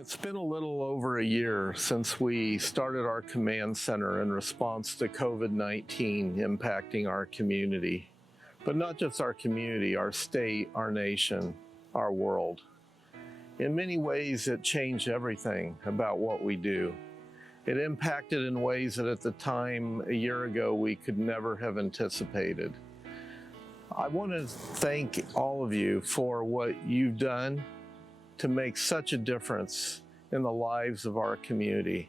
It's been a little over a year since we started our command center in response to COVID-19 impacting our community. But not just our community, our state, our nation, our world. In many ways, it changed everything about what we do. It impacted in ways that at the time, a year ago, we could never have anticipated. I want to thank all of you for what you've done to make such a difference in the lives of our community.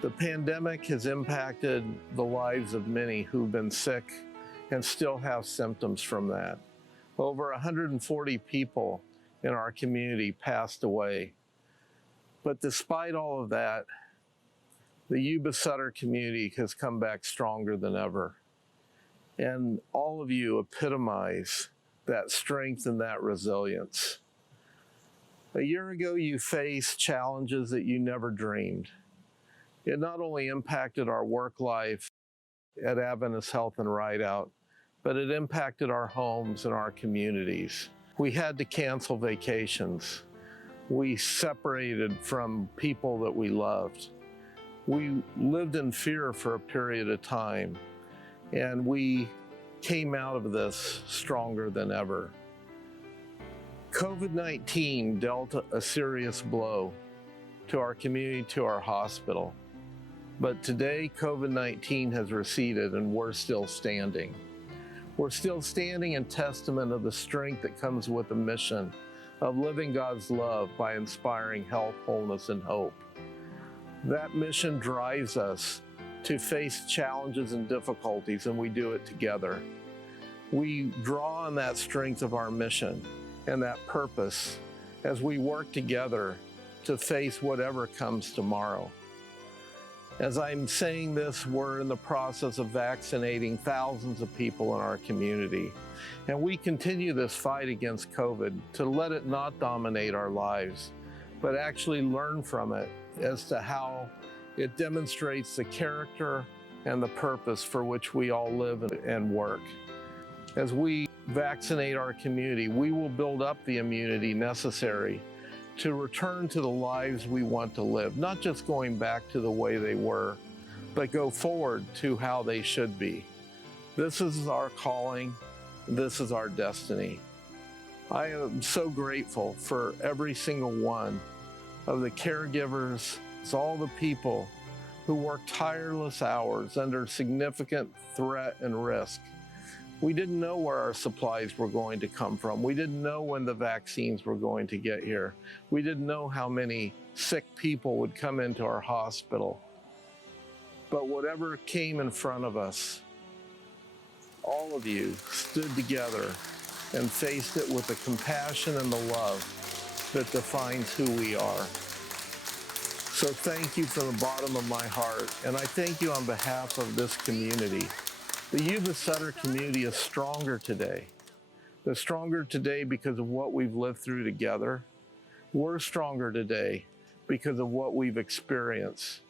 The pandemic has impacted the lives of many who've been sick and still have symptoms from that. Over 140 people in our community passed away. But despite all of that, the Yuba Sutter community has come back stronger than ever. And all of you epitomize that strength and that resilience. A year ago, you faced challenges that you never dreamed. It not only impacted our work life at Adventist Health and Rideout, but it impacted our homes and our communities. We had to cancel vacations. We separated from people that we loved. We lived in fear for a period of time, and we came out of this stronger than ever. COVID-19 dealt a serious blow to our community, to our hospital. But today, COVID-19 has receded and we're still standing. We're still standing in testament of the strength that comes with the mission of living God's love by inspiring health, wholeness, and hope. That mission drives us to face challenges and difficulties, and we do it together. We draw on that strength of our mission and that purpose as we work together to face whatever comes tomorrow. As I'm saying this, we're in the process of vaccinating thousands of people in our community. And we continue this fight against COVID to let it not dominate our lives, but actually learn from it as to how it demonstrates the character and the purpose for which we all live and work. As we vaccinate our community, we will build up the immunity necessary to return to the lives we want to live, not just going back to the way they were, but go forward to how they should be. This is our calling. This is our destiny. I am so grateful for every single one of the caregivers, all the people who work tireless hours under significant threat and risk. We didn't know where our supplies were going to come from. We didn't know when the vaccines were going to get here. We didn't know how many sick people would come into our hospital. But whatever came in front of us, all of you stood together and faced it with the compassion and the love that defines who we are. So thank you from the bottom of my heart, and I thank you on behalf of this community. The Yuba Sutter community is stronger today. They're stronger today because of what we've lived through together. We're stronger today because of what we've experienced.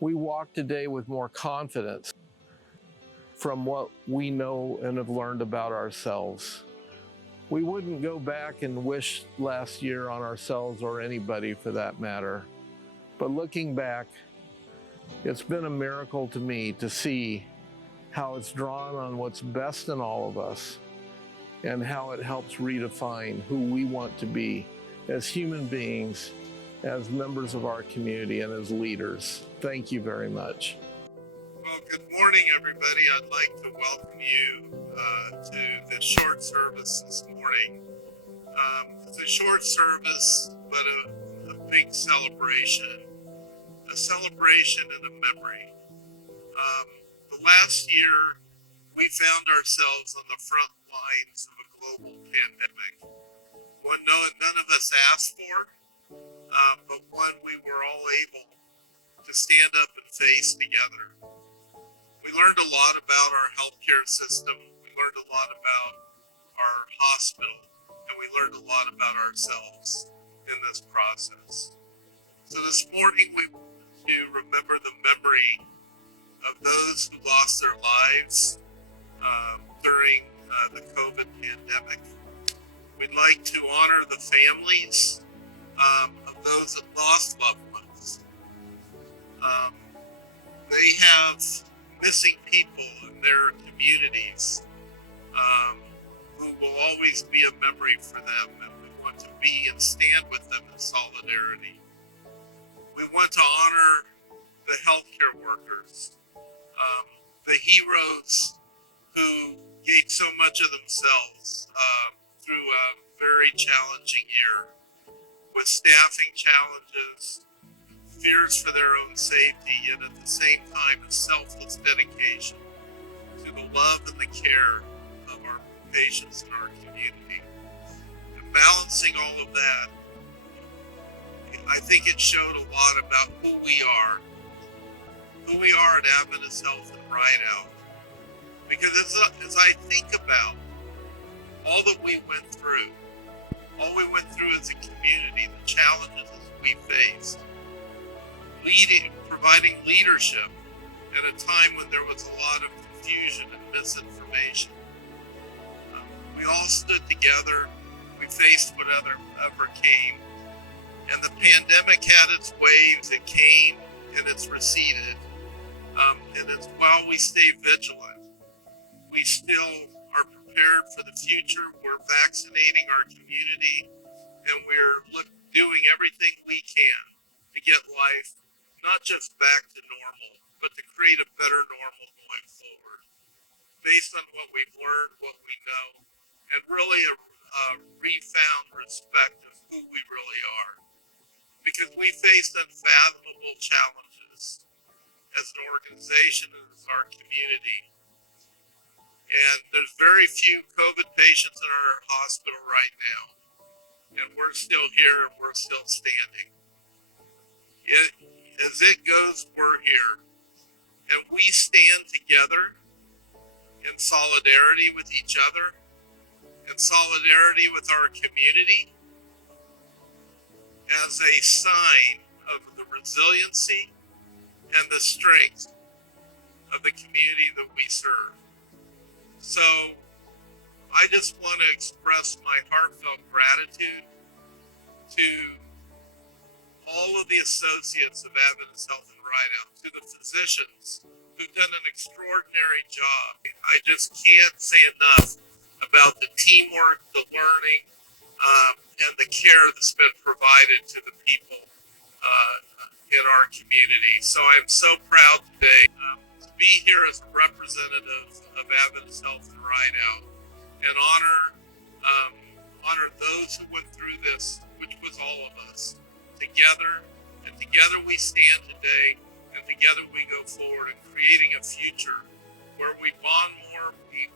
We walk today with more confidence from what we know and have learned about ourselves. We wouldn't go back and wish last year on ourselves or anybody for that matter. But looking back, it's been a miracle to me to see how it's drawn on what's best in all of us and how it helps redefine who we want to be as human beings, as members of our community, and as leaders. Thank you very much. Well, good morning, everybody. I'd like to welcome you to this short service this morning. It's a short service, but a big celebration. A celebration and a memory. The last year, we found ourselves on the front lines of a global pandemic. One none of us asked for, but one we were all able to stand up and face together. We learned a lot about our healthcare system. We learned a lot about our hospital, and we learned a lot about ourselves in this process. So this morning, we want to remember the memory of those who lost their lives during the COVID pandemic. We'd like to honor the families of those that lost loved ones. Um, they have missing people in their communities who will always be a memory for them, and we want to be and stand with them in solidarity. We want to honor the healthcare workers, the heroes who gave so much of themselves through a very challenging year with staffing challenges, fears for their own safety, yet at the same time a selfless dedication to the love and the care of our patients in our community. And balancing all of that, I think it showed a lot about who we are at Adventist Health and Rideout. Because as I think about all that we went through as a community, the challenges we faced, providing leadership at a time when there was a lot of confusion and misinformation. We all stood together. We faced whatever came. And the pandemic had its waves. It came and it's receded. And it's while we stay vigilant, we still are prepared for the future. We're vaccinating our community, and we're doing everything we can to get life not just back to normal, but to create a better normal going forward, based on what we've learned, what we know, and really a refound respect of who we really are. Because we faced unfathomable challenges as an organization and as our community. And there's very few COVID patients in our hospital right now. And we're still here and we're still standing. As it goes, we're here. And we stand together in solidarity with each other, in solidarity with our community, as a sign of the resiliency and the strength of the community that we serve. So I just want to express my heartfelt gratitude to all of the associates of Adventist Health and Rideout, to the physicians who've done an extraordinary job. I just can't say enough about the teamwork, the learning, and the care that's been provided to the people in our community. So I'm so proud today to be here as a representative of Adventist Health and Rideout and honor those who went through this, which was all of us, together. And together we stand today, and together we go forward in creating a future where we bond more, we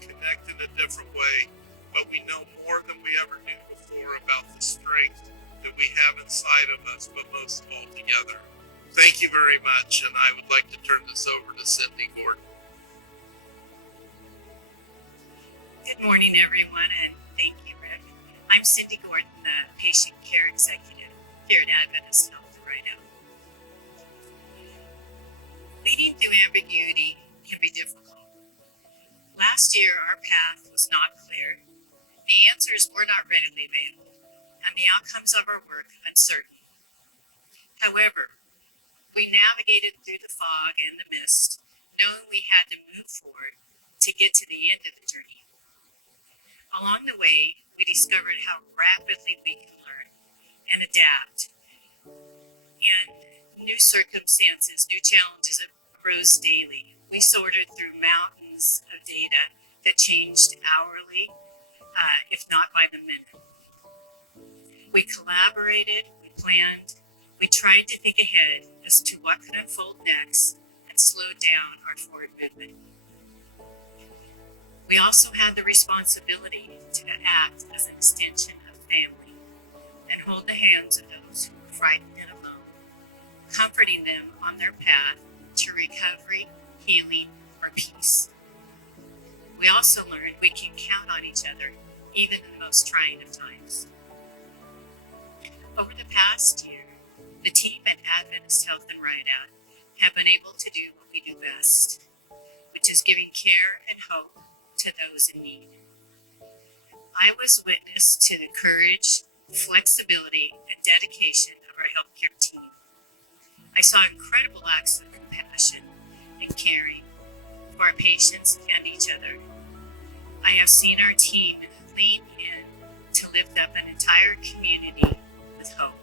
connect in a different way, but we know more than we ever knew before about the strength that we have inside of us, but most of all together. Thank you very much, and I would like to turn this over to Cindy Gordon. Good morning, everyone, and thank you, Rick. I'm Cindy Gordon, the Patient Care Executive here at Adventist Health and Rideout. Leading through ambiguity can be difficult. Last year, our path was not clear. The answers were not readily available, and the outcomes of our work uncertain. However, we navigated through the fog and the mist, knowing we had to move forward to get to the end of the journey. Along the way, we discovered how rapidly we can learn and adapt, and new circumstances, new challenges arose daily. We sorted through mountains of data that changed hourly, if not by the minute. We collaborated, we planned, we tried to think ahead as to what could unfold next and slow down our forward movement. We also had the responsibility to act as an extension of family and hold the hands of those who were frightened and alone, comforting them on their path to recovery, healing, or peace. We also learned we can count on each other even in the most trying of times. Over the past year, the team at Adventist Health and Rideout have been able to do what we do best, which is giving care and hope to those in need. I was witness to the courage, flexibility, and dedication of our healthcare team. I saw incredible acts of compassion and caring for our patients and each other. I have seen our team lean in to lift up an entire community with hope.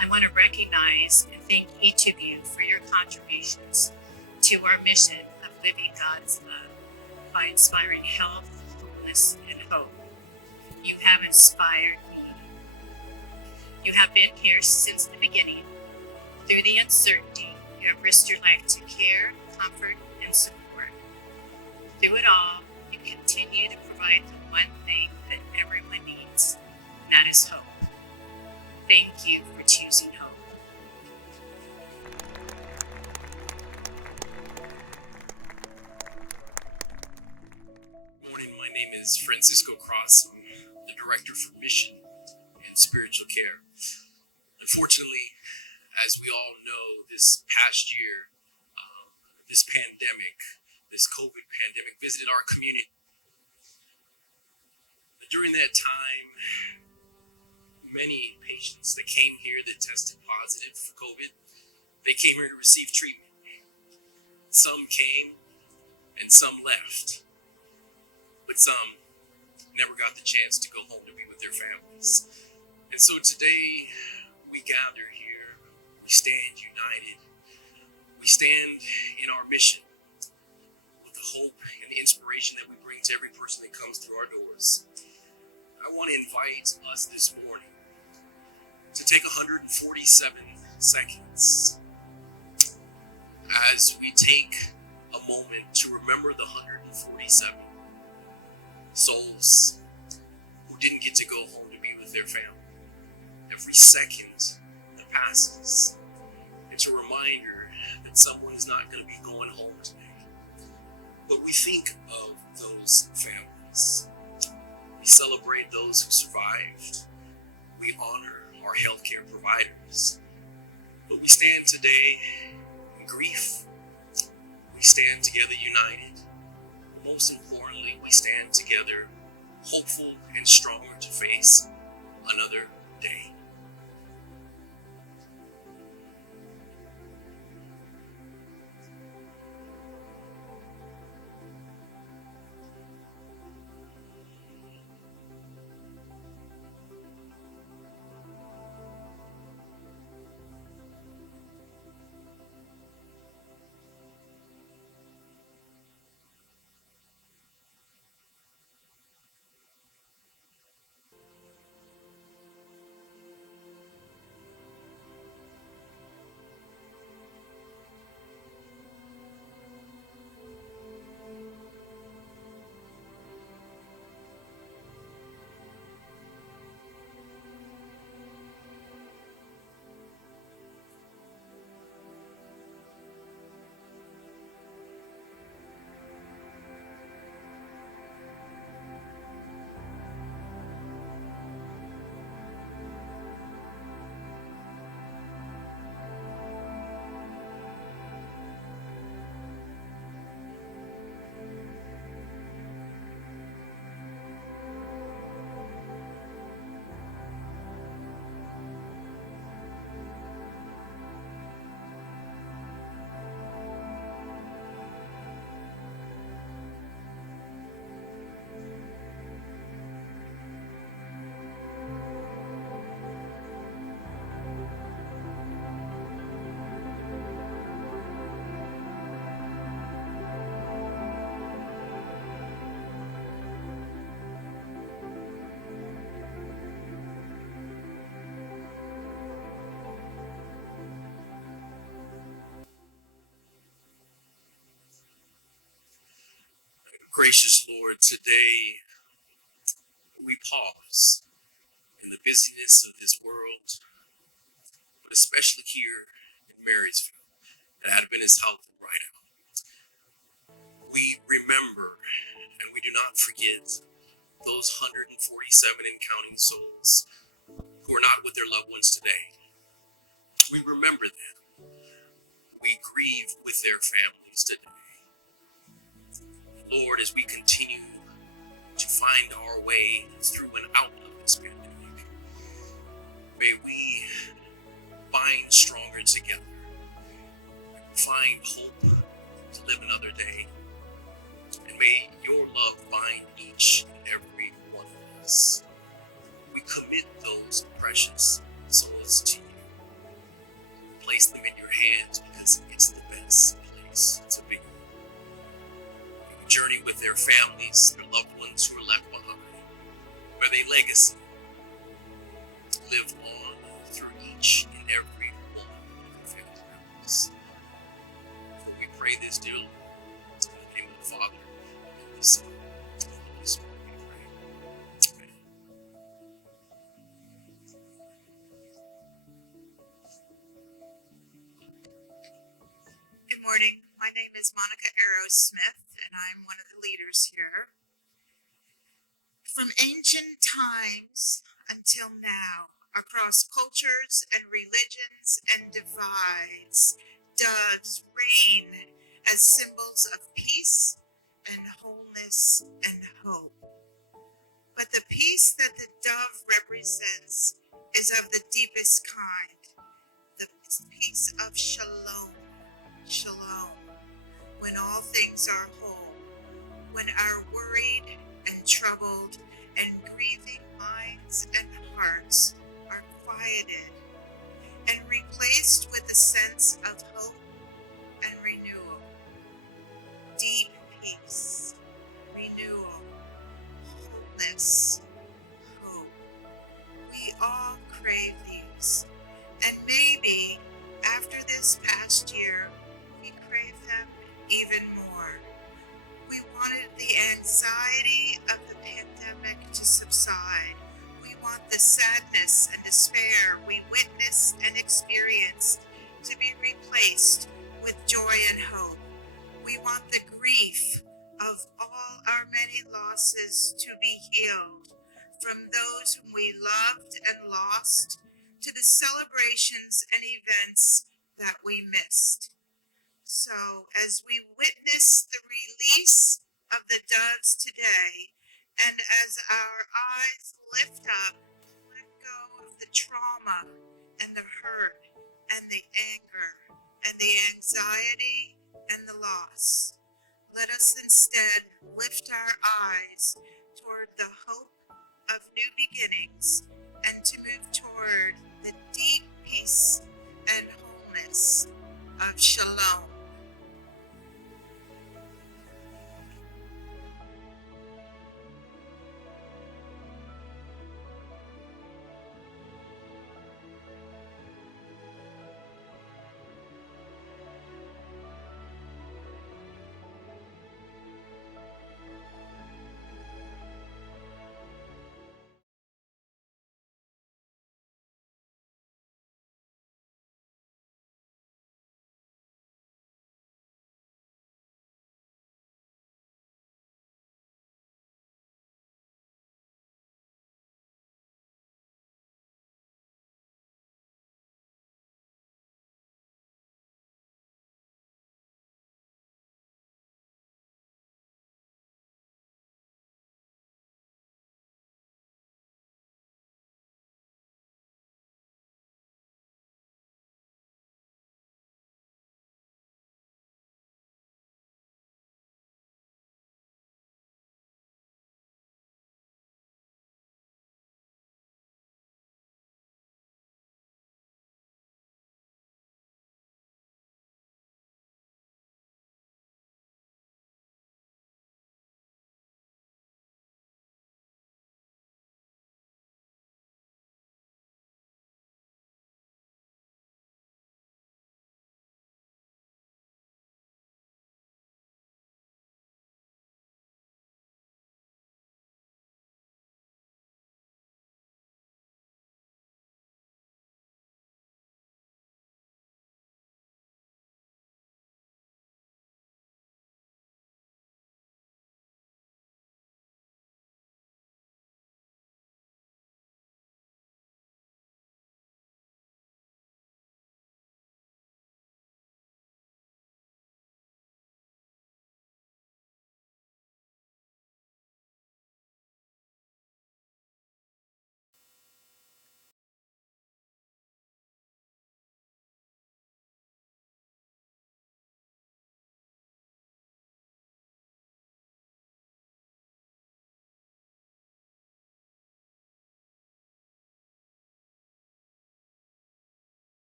I want to recognize and thank each of you for your contributions to our mission of living God's love by inspiring health, wholeness, and hope. You have inspired me. You have been here since the beginning. Through the uncertainty, you have risked your life to care, comfort, and support. Through it all, you continue to provide the one thing that everyone needs, and that is hope. Thank you for choosing hope. Good morning, my name is Francisco Cross. I'm the Director for Mission and Spiritual Care. Unfortunately, as we all know, this past year, this pandemic, this COVID pandemic visited our community. During that time, many patients that came here that tested positive for COVID, they came here to receive treatment. Some came and some left, but some never got the chance to go home to be with their families. And so today we gather here, we stand united, we stand in our mission with the hope and the inspiration that we bring to every person that comes through our doors. I want to invite us this morning to take 147 seconds as we take a moment to remember the 147 souls who didn't get to go home to be with their family. Every second that passes, it's a reminder that someone is not going to be going home today. But we think of those families. We celebrate those who survived. We honor our healthcare providers. But we stand today in grief. We stand together united. But most importantly, we stand together hopeful and stronger to face another day. Gracious Lord, today we pause in the busyness of this world, but especially here in Marysville, at Adventist Health right now. We remember and we do not forget those 147 and counting souls who are not with their loved ones today. We remember them. We grieve with their families today. Lord, as we continue to find our way through and out of this pandemic. May we bind stronger together, find hope to live another day, and may your love bind each and every one of us. We commit those precious souls to you. Place them in your hands because it's the best place to be. Journey with their families, their loved ones who are left behind. May their legacy live on through each and every one of their family members. For we pray this, dear Lord, in the name of the Father, and the Son, and the Holy Spirit, we pray. Amen. Good morning. My name is Monica Arrow Smith, and I'm one of the leaders here. From ancient times until now, across cultures and religions and divides, doves reign as symbols of peace and wholeness and hope. But the peace that the dove represents is of the deepest kind, the peace of shalom. Shalom, when all things are whole, when our worried and troubled and grieving minds and hearts are quieted and replaced with a sense of hope and renewal. Deep peace, renewal, wholeness, hope. We all crave these, and maybe after this past year, we crave them even more. We wanted the anxiety of the pandemic to subside. We want the sadness and despair we witnessed and experienced to be replaced with joy and hope. We want the grief of all our many losses to be healed, from those whom we loved and lost to the celebrations and events that we missed. So as we witness the release of the doves today, and as our eyes lift up, let go of the trauma and the hurt and the anger and the anxiety and the loss, let us instead lift our eyes toward the hope of new beginnings and to move toward the deep peace and wholeness of shalom.